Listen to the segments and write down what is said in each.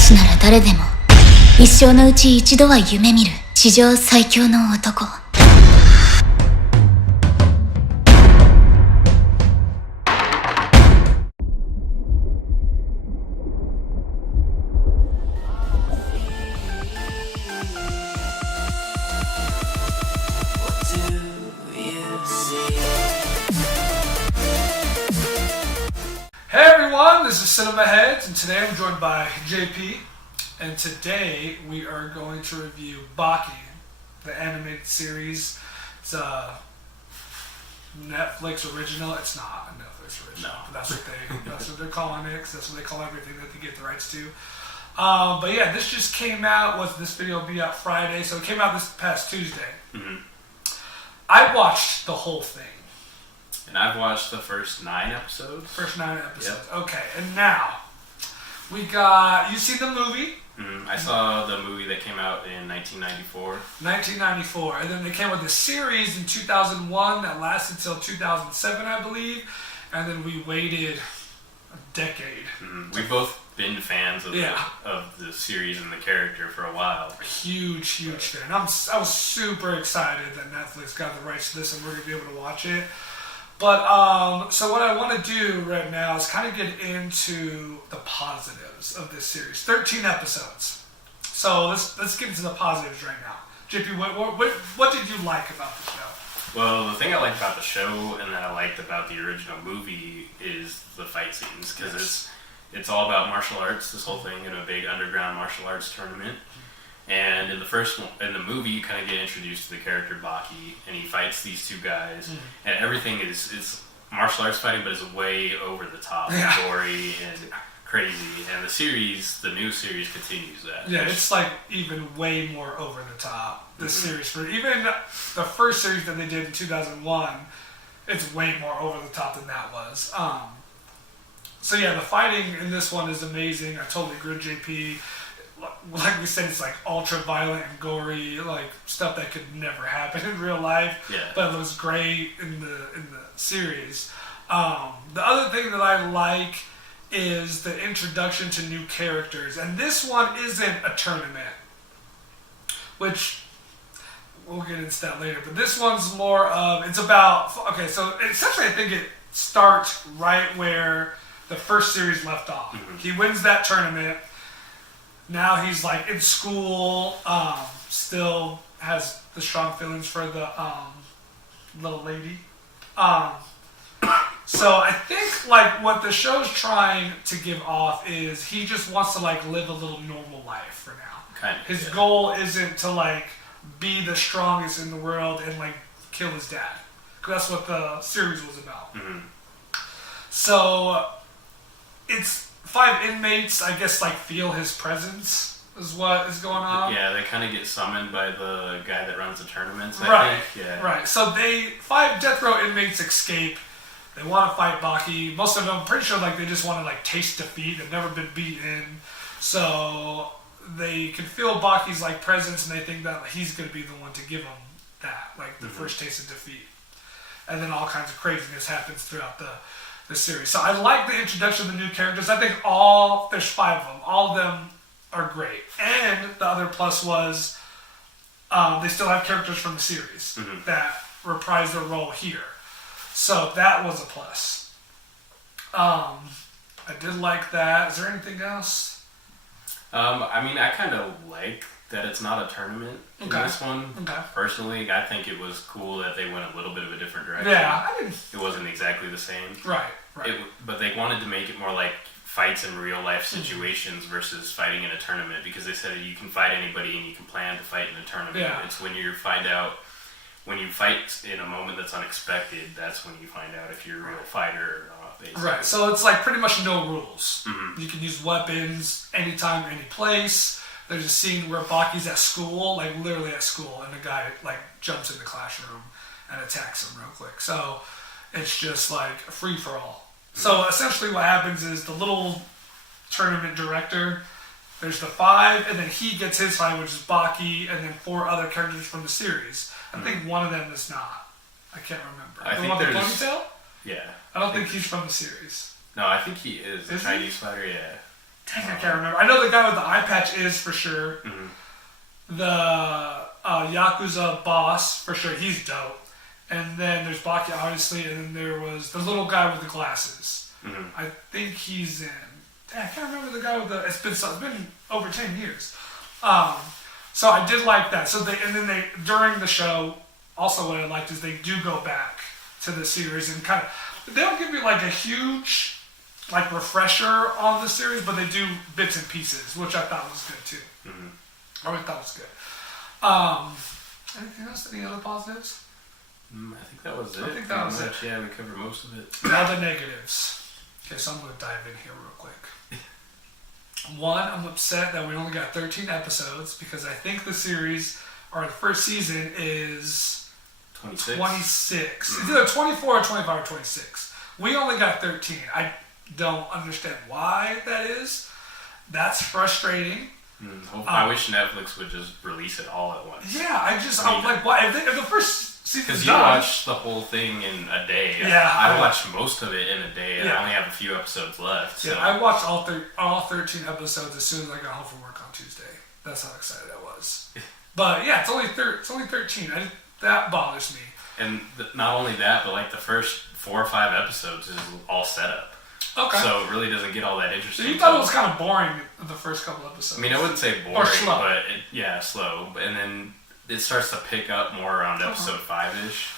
士なら誰でも一生のうち一度は夢見る地上最強の男。This is Cinema Headz, and today I'm joined by JP, and today we are going to review Baki, the animated series. It's a Netflix original. It's not a Netflix original. No. That's what they're calling it, because that's what they call everything that they get the rights to. But yeah, this just came out. This video will be out Friday, so it came out this past Tuesday. Mm-hmm. I watched the whole thing. And I've watched the first 9 episodes. Yep. Okay, and now we got. You seen the movie? Mm-hmm. I saw the movie that came out in 1994. 1994, and then they came with a series in 2001 that lasted till 2007, I believe, and then we waited a decade. Mm-hmm. We've both been fans of the series and the character for a while. Huge fan. I was super excited that Netflix got the rights to this, and we're gonna be able to watch it. But, so what I want to do right now is kind of get into the positives of this series. 13 episodes. So let's get into the positives right now. JP, what did you like about the show? Well, the thing I liked about the show and that I liked about the original movie is the fight scenes, because it's all about martial arts, this whole thing, in a big underground martial arts tournament. And in the movie, you kind of get introduced to the character Baki, and he fights these two guys, and everything is martial arts fighting, but it's way over the top, gory and crazy. And the new series continues that. Yeah, it's like even way more over the top. This series, for even the first series that they did in 2001, it's way more over the top than that was. So yeah, the fighting in this one is amazing. I totally agree with JP. Like we said, it's like ultra violent and gory, like stuff that could never happen in real life. Yeah. But it was great in the series. The other thing that I like is the introduction to new characters, and this one isn't a tournament, which we'll get into that later. But this one's more of So essentially, I think it starts right where the first series left off. Mm-hmm. He wins that tournament. Now he's like in school, still has the strong feelings for the little lady. So I think like what the show's trying to give off is he just wants to like live a little normal life for now. His goal isn't to like be the strongest in the world and like kill his dad. 'Cause that's what the series was about. Mm-hmm. So it's 5 inmates, I guess, like feel his presence is what is going on. Yeah, they kind of get summoned by the guy that runs the tournaments. I think. Yeah. Right. So 5 death row inmates escape. They want to fight Baki. Most of them, I'm pretty sure, like they just want to like taste defeat. They've never been beaten, so they can feel Baki's like presence, and they think that he's going to be the one to give them that, like the first taste of defeat. And then all kinds of craziness happens throughout the series. So I like the introduction of the new characters. I think there's 5 of them. All of them are great. And the other plus was they still have characters from the series that reprise their role here. So that was a plus. I did like that. Is there anything else? I mean, I kind of like that it's not a tournament in this one. Okay. Personally, I think it was cool that they went a little bit of a different direction. Yeah, it wasn't exactly the same. Right. But they wanted to make it more like fights in real life situations versus fighting in a tournament, because they said you can fight anybody and you can plan to fight in a tournament. Yeah. It's when you fight in a moment that's unexpected, that's when you find out if you're a real fighter or not. Basically. Right. So it's like pretty much no rules. Mm-hmm. You can use weapons anytime, any place. There's a scene where Baki's at school, like literally at school, and the guy like jumps in the classroom and attacks him real quick. So it's just like a free for all. So essentially what happens is the little tournament director, there's the 5, and then he gets his 5, which is Baki, and then 4 other characters from the series. I think one of them is not. I can't remember. The one with the ponytail? Yeah. I don't think he's from the series. No, I think he is. A Chinese fighter, yeah. Dang, I can't remember. I know the guy with the eye patch is for sure. Mm-hmm. The Yakuza boss, for sure, he's dope. And then there's Baki, obviously, and then there was the little guy with the glasses. Mm-hmm. I think he's in... Dang, I can't remember the guy with the... It's been over 10 years. So I did like that. So during the show, also what I liked is they do go back to the series and kind of... They don't give me like a huge like refresher on the series, but they do bits and pieces, which I thought was good too. Mm-hmm. I really thought was good. Anything else? Any other positives? I think that was it. I think that was it. Yeah, we covered most of it. Now the negatives. Okay, so I'm going to dive in here real quick. One, I'm upset that we only got 13 episodes because I think the series, or the first season, is 26. 26. It's either 24 or 25 or 26. We only got 13. I don't understand why that is. That's frustrating. I wish Netflix would just release it all at once. Yeah, I'm like, why? If the first season's because you done, watch the whole thing in a day. Yeah, I watched most of it in a day, and Yeah. I only have a few episodes left. So. Yeah, I watched all 13 episodes as soon as I got home from work on Tuesday. That's how excited I was. But yeah, it's only 13. That bothers me. And not only that, but like the first 4 or 5 episodes is all set up. Okay. So it really doesn't get all that interesting. So you thought it was kind of boring the first couple episodes? I mean, I wouldn't say boring, Or slow. but slow. And then it starts to pick up more around episode 5-ish.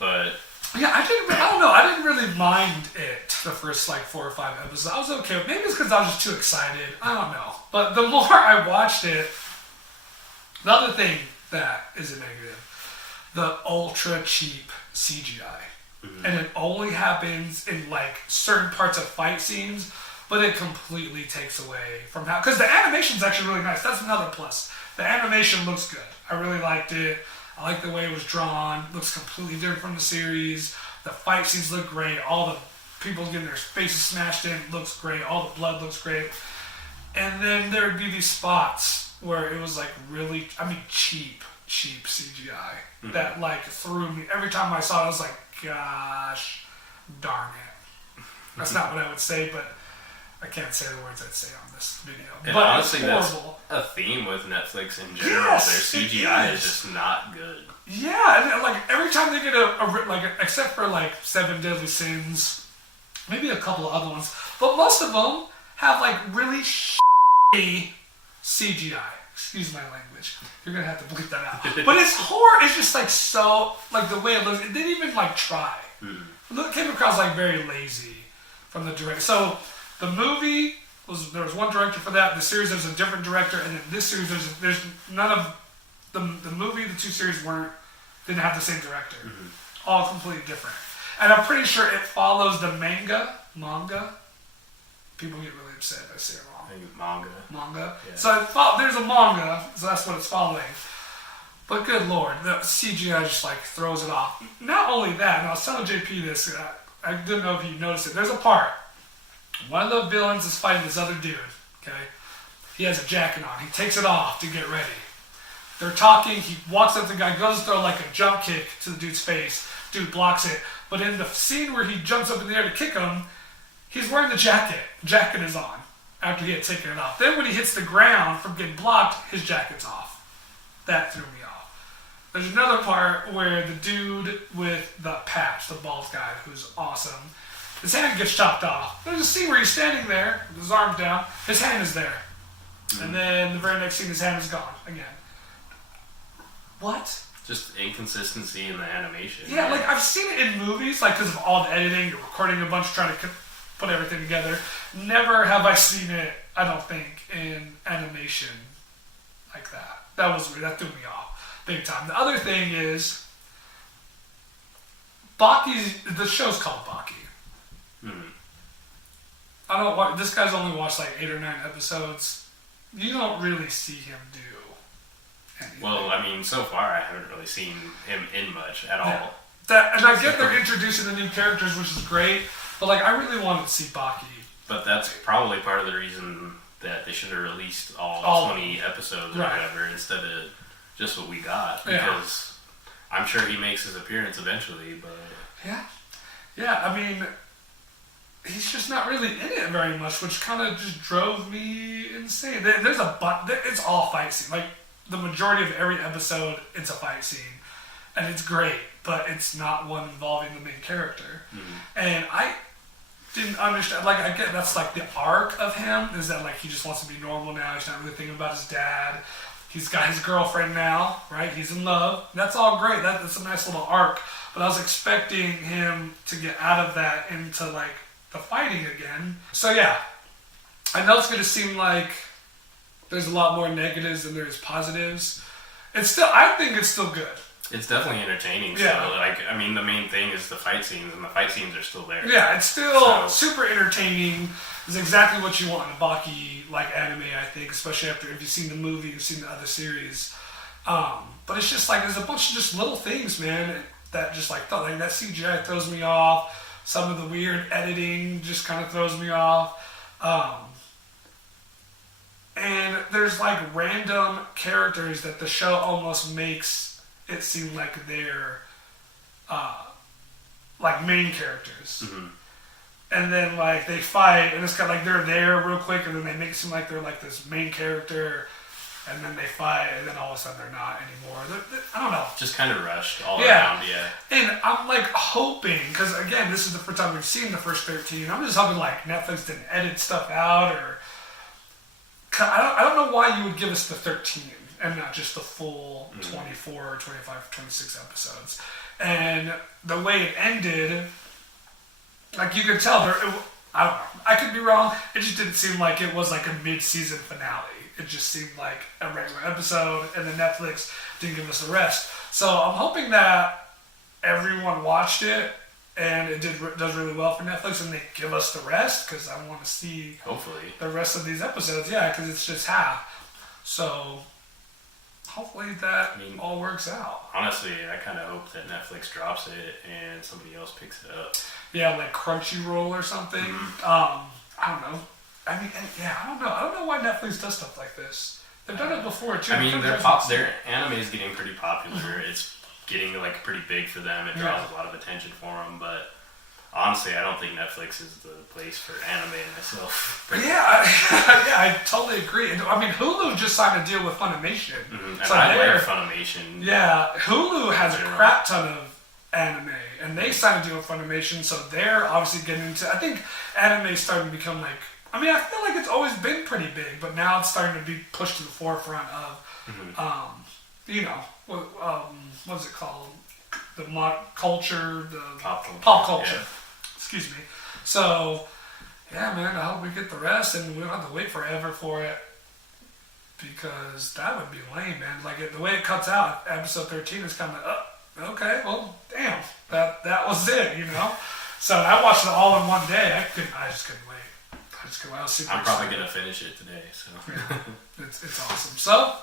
But yeah, I don't know. I didn't really mind it the first like 4 or 5 episodes. I was okay. Maybe it's because I was just too excited. I don't know. But the more I watched it, the other thing that is a negative, the ultra cheap CGI. And it only happens in like certain parts of fight scenes, but it completely takes away from how, because the animation's actually really nice. That's another plus. The animation looks good. I really liked it. I like the way it was drawn. Looks completely different from the series. The fight scenes look great. All the people getting their faces smashed in looks great. All the blood looks great. And then there would be these spots where it was like really, cheap CGI that like threw me. Every time I saw it, I was like, gosh darn it. That's not what I would say, but I can't say the words I'd say on this video. And but honestly, it's horrible. That's a theme with Netflix in general. Yes, their CGI is just not good. Yeah, and like every time they get except for like 7 Deadly Sins, maybe a couple of other ones, but most of them have like really shitty CGI. Excuse my language. You're gonna have to bleep that out. But it's horror. It's just like so, like the way it looks. It didn't even like try. It came across like very lazy from the director. So the movie there was one director for that. The series there's a different director, and in this series there's none of the movie. The 2 series didn't have the same director. All completely different. And I'm pretty sure it follows the manga. People get really upset if I say it wrong. I think manga. Yeah. So there's a manga, so that's what it's following. But good lord, the CGI just like throws it off. Not only that, and I was telling JP this, I didn't know if you noticed it. There's a part. One of the villains is fighting this other dude, okay? He has a jacket on. He takes it off to get ready. They're talking. He walks up to the guy, goes to throw like a jump kick to the dude's face. Dude blocks it. But in the scene where he jumps up in the air to kick him, he's wearing the jacket. Jacket is on after he had taken it off. Then when he hits the ground from getting blocked, his jacket's off. That threw me off. There's another part where the dude with the patch, the bald guy, who's awesome, his hand gets chopped off. There's a scene where he's standing there with his arms down. His hand is there. And then the very next scene, his hand is gone again. What? Just inconsistency in the animation. Yeah, like I've seen it in movies, like because of all the editing, you're recording a bunch, trying to put everything together. Never have I seen it, I don't think, in animation like that. That was weird. That threw me off big time. The other thing is, the show's called Baki. I don't watch. This guy's only watched like 8 or 9 episodes. You don't really see him do anything. Well, I mean, so far I haven't really seen him in much at all. And I get they're introducing the new characters, which is great. But like, I really wanted to see Baki. But that's probably part of the reason that they should have released all 20 episodes or whatever instead of just what we got. Because I'm sure he makes his appearance eventually, but... Yeah. I mean, he's just not really in it very much, which kind of just drove me insane. There's it's all fight scene. Like, the majority of every episode, it's a fight scene. And it's great, but it's not one involving the main character. Mm-hmm. And I didn't understand, like, I get that's like the arc of him, is that like he just wants to be normal now, he's not really thinking about his dad. He's got his girlfriend now, right? He's in love. That's all great. That's a nice little arc. But I was expecting him to get out of that into, like, the fighting again. So, yeah. I know it's going to seem like there's a lot more negatives than there's positives. I think it's still good. It's definitely entertaining. Yeah. So, like, I mean, the main thing is the fight scenes, and the fight scenes are still there. Yeah, it's still super entertaining. It's exactly what you want in a Baki like anime, I think, especially if you've seen the movie, you've seen the other series. But it's just like there's a bunch of just little things, man, that just like that CGI throws me off. Some of the weird editing just kind of throws me off. And there's like random characters that the show almost makes it seem like they're like main characters. Mm-hmm. And then, like, they fight, and it's kind of like they're there real quick, and then they make it seem like they're, like, this main character, and then they fight, and then all of a sudden they're not anymore. I don't know. Just kind of rushed all around, yeah. And I'm, like, hoping, because, again, this is the first time we've seen the first 13. I'm just hoping, like, Netflix didn't edit stuff out, or... I don't know why you would give us the 13 and not just the full 24 or 25, 26 episodes. And the way it ended... Like, you could tell, I don't know, I could be wrong, it just didn't seem like it was like a mid-season finale. It just seemed like a regular episode, and then Netflix didn't give us a rest. So I'm hoping that everyone watched it, and it does really well for Netflix, and they give us the rest, because I want to see hopefully the rest of these episodes, yeah, because it's just half. So... hopefully that all works out. Honestly, I kind of hope that Netflix drops it and somebody else picks it up. Yeah, like Crunchyroll or something. Mm-hmm. I don't know. I mean, yeah, I don't know. I don't know why Netflix does stuff like this. They've done it before too. I mean, their anime is getting pretty popular. It's getting like pretty big for them. It draws a lot of attention for them, but. Honestly, I don't think Netflix is the place for anime myself. I totally agree. I mean, Hulu just signed a deal with Funimation. Mm-hmm. And I like Funimation. Yeah, Hulu has a crap ton of anime, and they signed a deal with Funimation, so they're obviously getting into... I think anime is starting to become like... I mean, I feel like it's always been pretty big, but now it's starting to be pushed to the forefront of, you know, what's it called? The culture, the pop culture. Yeah. Excuse me. So, yeah, man, I hope we get the rest and we don't have to wait forever for it, because that would be lame, man. Like, the way it cuts out, episode 13 is kind of like, okay, well, damn, that was it, you know? So I watched it all in one day. I just couldn't wait. I was super I'm probably excited. going to finish it today, so. Yeah, it's awesome. So,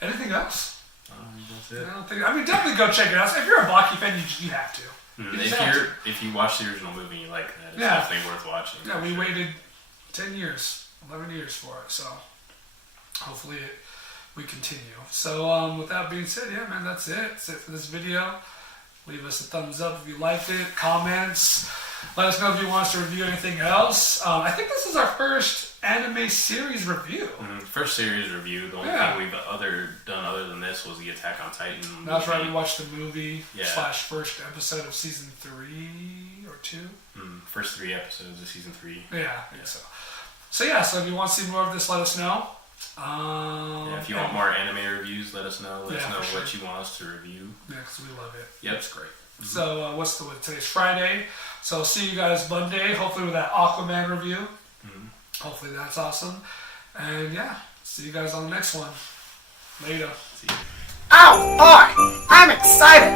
anything else? That's it. I mean, definitely go check it out. If you're a Baki fan, you have to. If you watch the original movie and you like that, it's definitely worth watching. Yeah, we waited 10 years, 11 years for it, so hopefully we continue. So with that being said, yeah, man, that's it. That's it for this video. Leave us a thumbs up if you liked it, comments. Let us know if you want us to review anything else. I think this is our first anime series review. First series review. The only thing we've done other than this was the Attack on Titan movie. That's right, we watched the movie / first episode of season 3 or 2. First 3 episodes of season 3. Yeah, I think so. So if you want to see more of this, let us know. If you want more anime reviews, let us know. Let us know what you want us to review. Yeah, because we love it. Yep. It's great. So today's Friday. So see you guys Monday, hopefully with that Aquaman review. Hopefully that's awesome. And yeah, see you guys on the next one. Later. See you. Oh boy, I'm excited.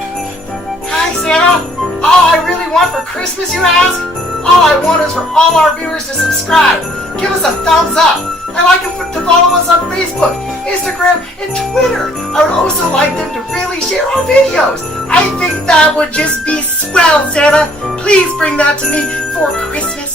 Hi Santa. All I really want for Christmas, you ask? All I want is for all our viewers to subscribe. Give us a thumbs up. I'd like them to follow us on Facebook, Instagram, and Twitter. I would also like them to really share our videos. I think that would just be swell, Santa. Please bring that to me for Christmas.